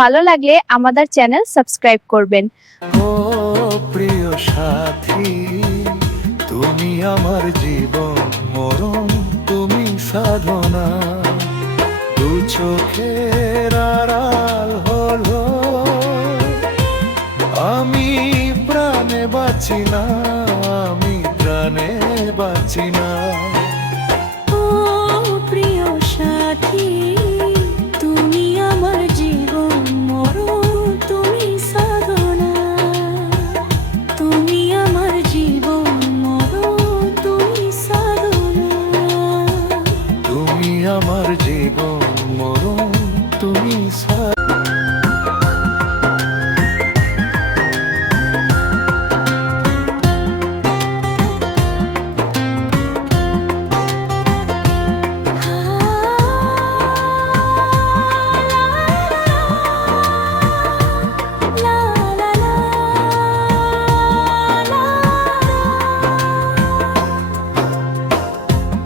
ভালো লাগলে আমাদের চ্যানেল সাবস্ক্রাইব করবেন। ও প্রিয় সাথী, তুমি আমার জীবন মরণ, তুমি সাধনা। দু চোখের আড়াল হলো, আমি প্রাণে বাঁচি না, আমি প্রাণে বাঁচি না। ও প্রিয় সাথী, তুমি আমার জীবন মরণ, তুমি সাধনা। তুমি আমার জীবন মরণ, তুমি সাধনা। তুমি আমার জীবন মরণ, তুমি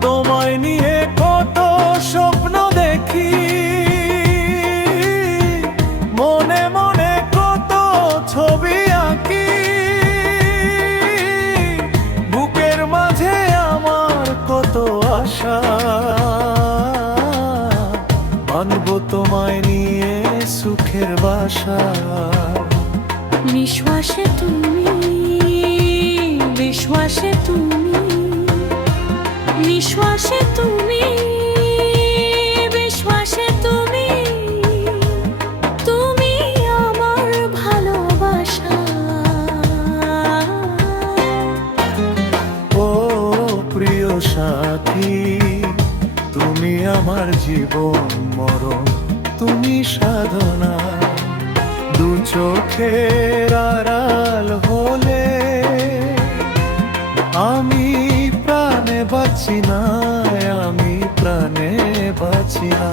তোমায় নিয়ে কত স্বপ্ন দেখি, মনে মনে কত ছবি আঁকি। বুকের মাঝে আমার কত আশা, মানব তোমায় নিয়ে সুখের বাসা। নিঃশ্বাসে তুমি, বিশ্বাসে তুমি, নিঃশ্বাসে তুমি, বিশ্বাসে তুমি, তুমি আমার ভালোবাসা। ও প্রিয় সাথী, তুমি আমার জীবন মরণ, তুমি সাধনা। দু চোখের আড়াল হলে, আমি প্রাণে বাঁচি না, আমি প্রাণে বাঁচি না।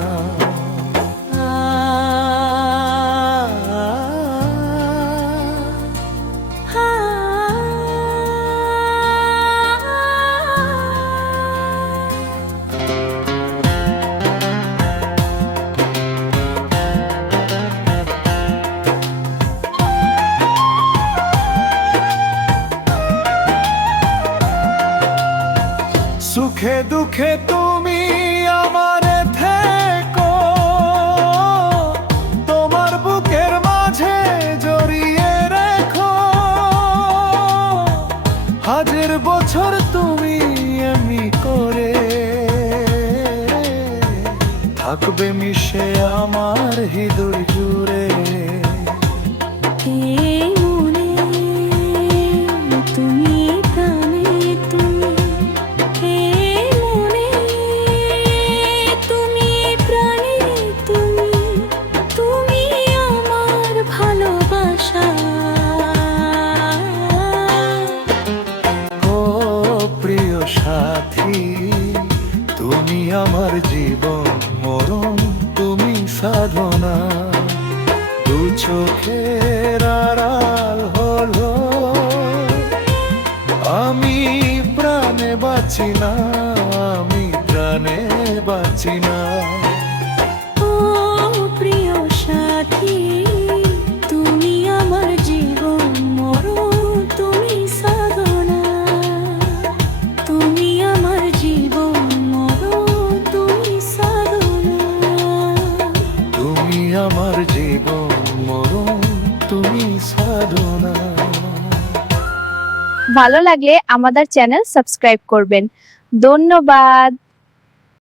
সুখে দুঃখে তুমি আমারে থেকো, তোমার বুকের মাঝে জড়িয়ে রেখো। হাজার বছর তুমি এমনি করে থাকবে মিশে আমার হৃদয় জুড়ে। এই মনে তুমি, প্রাণে তুমি, এই মনে তুমি, প্রাণে তুমি, তুমি আমার ভালোবাসা। ও প্রিয় সাথী, তুমি আমার জীবন মরণ, তুমি সাধনা। দু চোখের আড়াল হলো, আমি প্রাণে বাঁচি না, আমি প্রাণে বাঁচি না। ও প্রিয় সাথী, তুমি আমার জীবন মরণ, তুমি সাধনা। তুমি আমার জীবন মরণ, তুমি সাধনা। তুমি আমার জীবন মরণ, তুমি সাধনা। ভালো লাগলে আমাদের চ্যানেল সাবস্ক্রাইব করবেন। ধন্যবাদ।